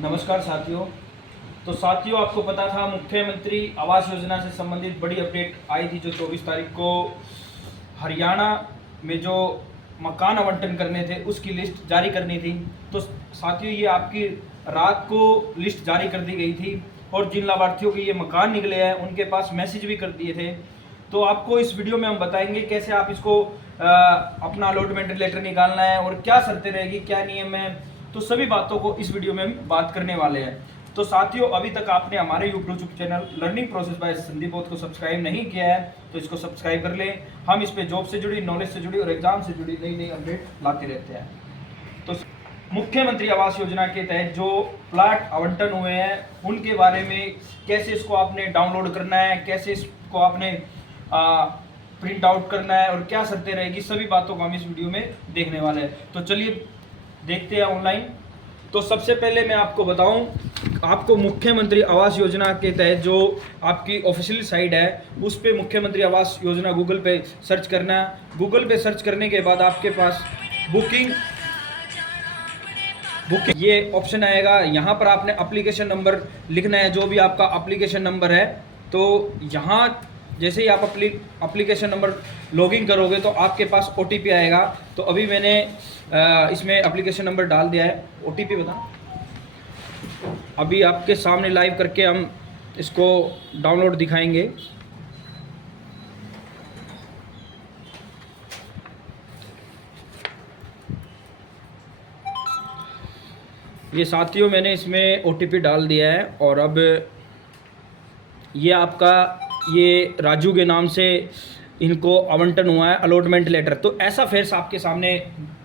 नमस्कार साथियों। तो साथियों, आपको पता था मुख्यमंत्री आवास योजना से संबंधित बड़ी अपडेट आई थी जो 24 तारीख को हरियाणा में जो मकान आवंटन करने थे उसकी लिस्ट जारी करनी थी। तो साथियों, ये आपकी रात को लिस्ट जारी कर दी गई थी और जिन लाभार्थियों के ये मकान निकले हैं उनके पास मैसेज भी कर दिए थे। तो आपको इस वीडियो में हम बताएंगे कैसे आप इसको अपना अलॉटमेंट लेटर निकालना है और क्या शर्तें रहेगी, क्या नियम है। तो सभी बातों को इस वीडियो में हम बात करने वाले हैं। तो साथियों, अभी तक आपने हमारे YouTube channel learning process by Sandeep बोध को सब्सक्राइब नहीं किया है तो इसको सब्सक्राइब कर लें। हम इस पे जॉब से जुड़ी, नॉलेज से जुड़ी और एग्जाम से जुड़ी नई नई अपडेट लाते रहते हैं। तो मुख्यमंत्री आवास योजना के तहत जो प्लाट आवंटन हुए हैं उनके बारे में, कैसे इसको आपने डाउनलोड करना है, कैसे इसको आपने प्रिंट आउट करना है और क्या शर्तें रहेगी, सभी बातों को हम इस वीडियो में देखने वाले हैं। तो चलिए देखते हैं ऑनलाइन। तो सबसे पहले मैं आपको बताऊं, आपको मुख्यमंत्री आवास योजना के तहत जो आपकी ऑफिशियल साइट है उस पे मुख्यमंत्री आवास योजना गूगल पे सर्च करना है। गूगल पे सर्च करने के बाद आपके पास बुकिंग ये ऑप्शन आएगा। यहाँ पर आपने एप्लीकेशन नंबर लिखना है, जो भी आपका एप्लीकेशन नंबर है। तो यहाँ जैसे ही आप एप्लीकेशन नंबर लॉगिन करोगे तो आपके पास OTP आएगा। तो अभी मैंने इसमें एप्लीकेशन नंबर डाल दिया है। OTP बता, अभी आपके सामने लाइव करके हम इसको डाउनलोड दिखाएंगे। ये साथियों, मैंने इसमें OTP डाल दिया है और अब ये आपका ये राजू के नाम से इनको आवंटन हुआ है अलॉटमेंट लेटर। तो ऐसा फेस आपके सामने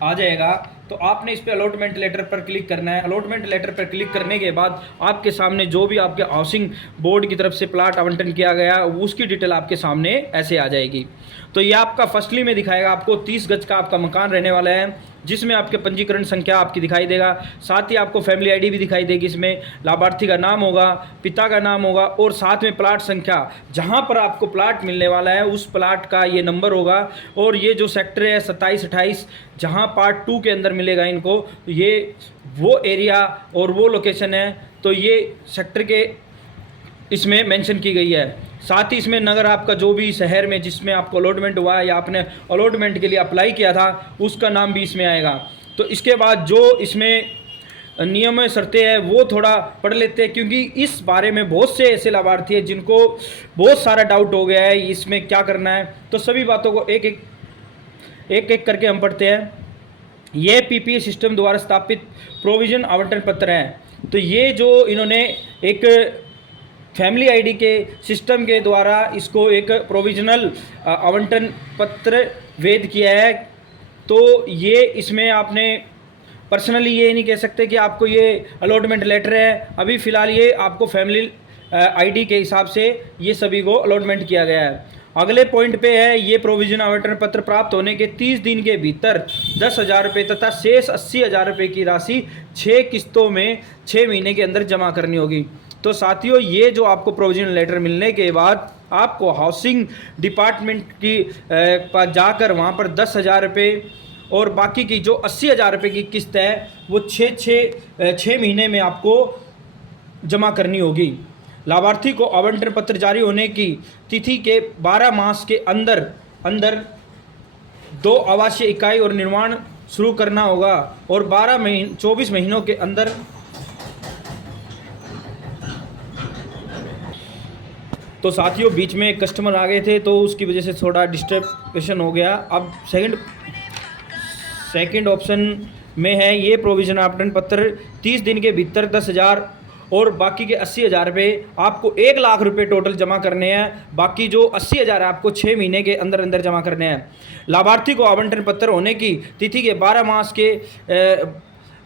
आ जाएगा। तो आपने इस पे अलॉटमेंट लेटर पर क्लिक करना है। अलॉटमेंट लेटर पर क्लिक करने के बाद आपके सामने जो भी आपके हाउसिंग बोर्ड की तरफ से प्लाट आवंटन किया गया उसकी डिटेल आपके सामने ऐसे आ जाएगी। तो ये आपका फर्स्टली में दिखाएगा, आपको 30 गज का आपका मकान रहने वाला है जिसमें आपके पंजीकरण संख्या आपकी दिखाई देगा। साथ ही आपको फैमिली आईडी भी दिखाई देगी। इसमें लाभार्थी का नाम होगा, पिता का नाम होगा और साथ में प्लाट संख्या, जहां पर आपको प्लाट मिलने वाला है उस प्लाट का ये नंबर होगा। और ये जो सेक्टर है 27-28 जहां पार्ट 2 के अंदर मिलेगा इनको, ये वो एरिया और वो लोकेशन है। तो ये सेक्टर के इसमें मेंशन की गई है। साथ ही इसमें नगर आपका जो भी शहर में जिसमें आपको अलॉटमेंट हुआ है या आपने अलॉटमेंट के लिए अप्लाई किया था उसका नाम भी इसमें आएगा। तो इसके बाद जो इसमें नियम शर्तें हैं वो थोड़ा पढ़ लेते हैं, क्योंकि इस बारे में बहुत से ऐसे लाभार्थी हैं जिनको बहुत सारा डाउट हो गया है इसमें क्या करना है। तो सभी बातों को एक एक करके हम पढ़ते हैं। ये PPA सिस्टम द्वारा स्थापित प्रोविजन आवंटन पत्र है। तो ये जो इन्होंने एक फैमिली आईडी के सिस्टम के द्वारा इसको एक प्रोविजनल आवंटन पत्र वेद किया है। तो ये इसमें आपने पर्सनली ये नहीं कह सकते कि आपको ये अलॉटमेंट लेटर है। अभी फ़िलहाल ये आपको फैमिली आईडी के हिसाब से ये सभी को अलॉटमेंट किया गया है। अगले पॉइंट पे है, ये प्रोविजन आवंटन पत्र प्राप्त होने के 30 दिन के भीतर 10,000 रुपये तथा शेष 80,000 रुपये की राशि 6 किस्तों में 6 महीने के अंदर जमा करनी होगी। तो साथियों, ये जो आपको प्रोविजनल लेटर मिलने के बाद आपको हाउसिंग डिपार्टमेंट की पास जाकर वहाँ पर 10,000 रुपये और बाकी की जो 80,000 रुपये की किस्त है वो 6 महीने में आपको जमा करनी होगी। लाभार्थी को आवंटन पत्र जारी होने की तिथि के 12 मास के अंदर 2 आवासीय इकाई और निर्माण शुरू करना होगा और 24 महीनों के अंदर तो साथियों, बीच में कस्टमर आ गए थे तो उसकी वजह से थोड़ा डिस्टर्बेशन हो गया। अब सेकंड ऑप्शन में है, ये प्रोविजन आवंटन पत्र 30 दिन के भीतर 10,000 और बाकी के 80,000 रुपये आपको 1 लाख रुपये टोटल जमा करने हैं। बाकी जो 80,000 आपको 6 महीने के अंदर अंदर जमा करने हैं। लाभार्थी को आवंटन पत्र होने की तिथि के 12 मास के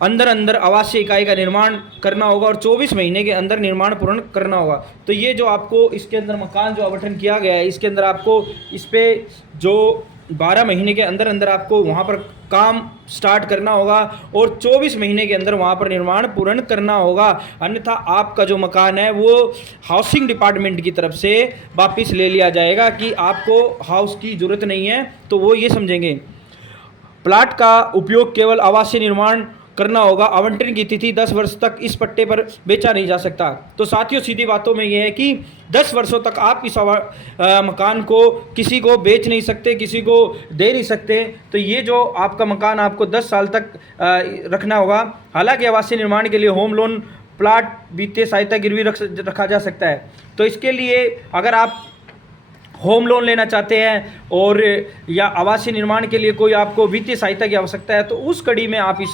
अंदर आवासीय इकाई का निर्माण करना होगा और 24 महीने के अंदर निर्माण पूर्ण करना होगा। तो ये जो आपको इसके अंदर मकान जो आवंटन किया गया है इसके अंदर आपको इस पर जो 12 महीने के अंदर अंदर आपको वहाँ पर काम स्टार्ट करना होगा और 24 महीने के अंदर वहाँ पर निर्माण पूर्ण करना होगा। अन्यथा आपका जो मकान है वो हाउसिंग डिपार्टमेंट की तरफ से वापस ले लिया जाएगा कि आपको हाउस की ज़रूरत नहीं है। तो वो ये समझेंगे प्लाट का उपयोग केवल आवासीय निर्माण करना होगा। आवंटन की तिथि 10 वर्ष तक इस पट्टे पर बेचा नहीं जा सकता। तो साथियों सीधी बातों में ये है कि 10 वर्षों तक आप इस मकान को किसी को बेच नहीं सकते, किसी को दे नहीं सकते। तो ये जो आपका मकान आपको 10 साल तक रखना होगा। हालांकि आवासीय निर्माण के लिए होम लोन, प्लाट, वित्तीय सहायता गिरवी रखा जा सकता है। तो इसके लिए अगर आप होम लोन लेना चाहते हैं और या आवासीय निर्माण के लिए कोई आपको वित्तीय सहायता की आवश्यकता है तो उस कड़ी में आप इस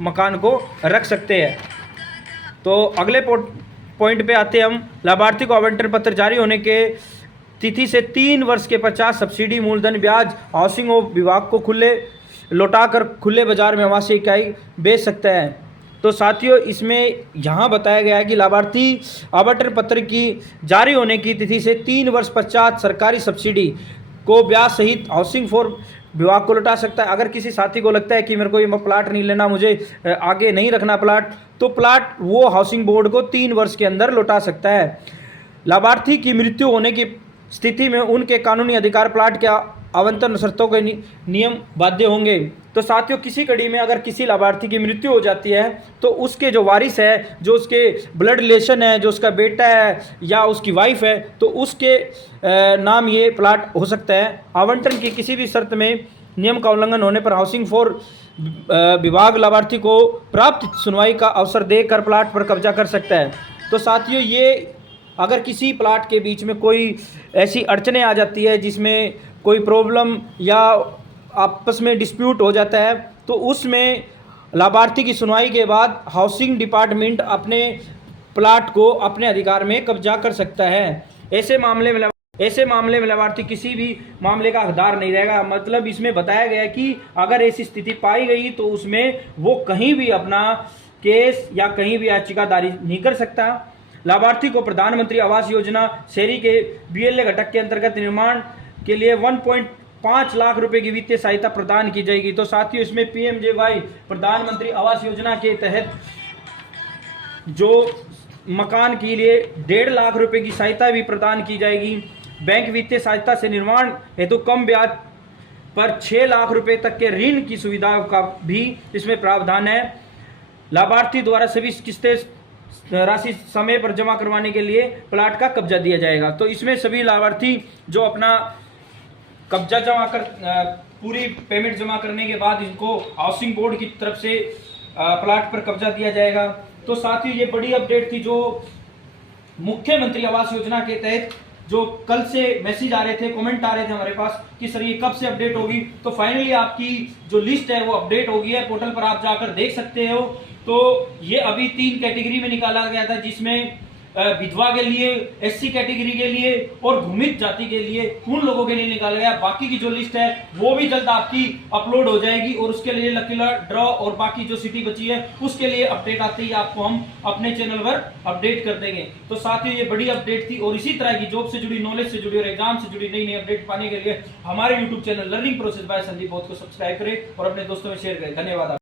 मकान को रख सकते हैं। तो अगले पॉइंट पे आते हैं हम। लाभार्थी को आवंटन पत्र जारी होने के तिथि से 3 वर्ष के पश्चात सब्सिडी मूलधन ब्याज हाउसिंग विभाग को लौटाकर खुले बाजार में आवासीय इकाई बेच सकता है। तो साथियों इसमें यहाँ बताया गया है कि लाभार्थी आवंटन पत्र की जारी होने की तिथि से 3 वर्ष पश्चात सरकारी सब्सिडी को ब्याज सहित हाउसिंग फॉर विभाग को लौटा सकता है। अगर किसी साथी को लगता है कि मेरे को ये प्लाट नहीं लेना, मुझे आगे नहीं रखना प्लाट, तो प्लाट वो हाउसिंग बोर्ड को 3 वर्ष के अंदर लौटा सकता है। लाभार्थी की मृत्यु होने की स्थिति में उनके कानूनी अधिकार प्लाट के आवंटन शर्तों के नियम बाध्य होंगे। तो साथियों किसी कड़ी में अगर किसी लाभार्थी की मृत्यु हो जाती है तो उसके जो वारिस है, जो उसके ब्लड रिलेशन है, जो उसका बेटा है या उसकी वाइफ है, तो उसके नाम ये प्लाट हो सकता है। आवंटन की किसी भी शर्त में नियम का उल्लंघन होने पर हाउसिंग फॉर विभाग लाभार्थी को प्राप्त सुनवाई का अवसर देकर प्लाट पर कब्जा कर सकता है। तो साथियों ये अगर किसी प्लाट के बीच में कोई ऐसी अड़चनें आ जाती है जिसमें कोई प्रॉब्लम या आपस में डिस्प्यूट हो जाता है तो उसमें लाभार्थी की सुनवाई के बाद हाउसिंग डिपार्टमेंट अपने प्लाट को अपने अधिकार में कब्जा कर सकता है। ऐसे मामले में लाभार्थी किसी भी मामले का हकदार नहीं रहेगा। मतलब इसमें बताया गया कि अगर ऐसी स्थिति पाई गई तो उसमें वो कहीं भी अपना केस या कहीं भी याचिका दायर नहीं कर सकता। लाभार्थी को प्रधानमंत्री आवास योजना शहरी के BLA घटक के अंतर्गत निर्माण के लिए 1.5 लाख रुपए की वित्तीय सहायता प्रदान की जाएगी। तो साथियों इसमें PMJY प्रधानमंत्री आवास योजना के तहत जो मकान के लिए 1.5 लाख रुपए की सहायता भी प्रदान की जाएगी। बैंक वित्तीय सहायता से निर्माण हेतु कम ब्याज पर 6 लाख रुपए तक के ऋण की सुविधा का भी इसमें प्रावधान है। लाभार्थी द्वारा सभी किस्तें राशि समय पर जमा करवाने के लिए प्लाट का कब्जा दिया जाएगा। तो इसमें सभी लाभार्थी जो अपना कब्जा जमा कर पूरी पेमेंट जमा करने के बाद इनको हाउसिंग बोर्ड की तरफ से प्लाट पर कब्जा दिया जाएगा। तो साथ ही ये बड़ी अपडेट थी जो मुख्यमंत्री आवास योजना के तहत जो कल से मैसेज आ रहे थे, कमेंट आ रहे थे हमारे पास कि सर ये कब से अपडेट होगी। तो फाइनली आपकी जो लिस्ट है वो अपडेट हो गई है, पोर्टल पर आप जाकर देख सकते हो। तो ये अभी 3 कैटेगरी में निकाला गया था जिसमें विधवा के लिए, SC कैटेगरी के लिए और भूमित जाति के लिए उन लोगों के लिए निकाला गया। बाकी की जो लिस्ट है वो भी जल्द आपकी अपलोड हो जाएगी और उसके लिए लकी ड्रॉ और बाकी जो सिटी बची है उसके लिए अपडेट आते ही आपको हम अपने चैनल पर अपडेट कर देंगे। तो साथ ही ये बड़ी अपडेट थी और इसी तरह की जॉब से जुड़ी, नॉलेज से जुड़ी और एग्जाम से जुड़ी नई नई अपडेट पाने के लिए हमारे YouTube channel learning process by Sandeep both को सब्सक्राइब करें और अपने दोस्तों में शेयर करें। धन्यवाद।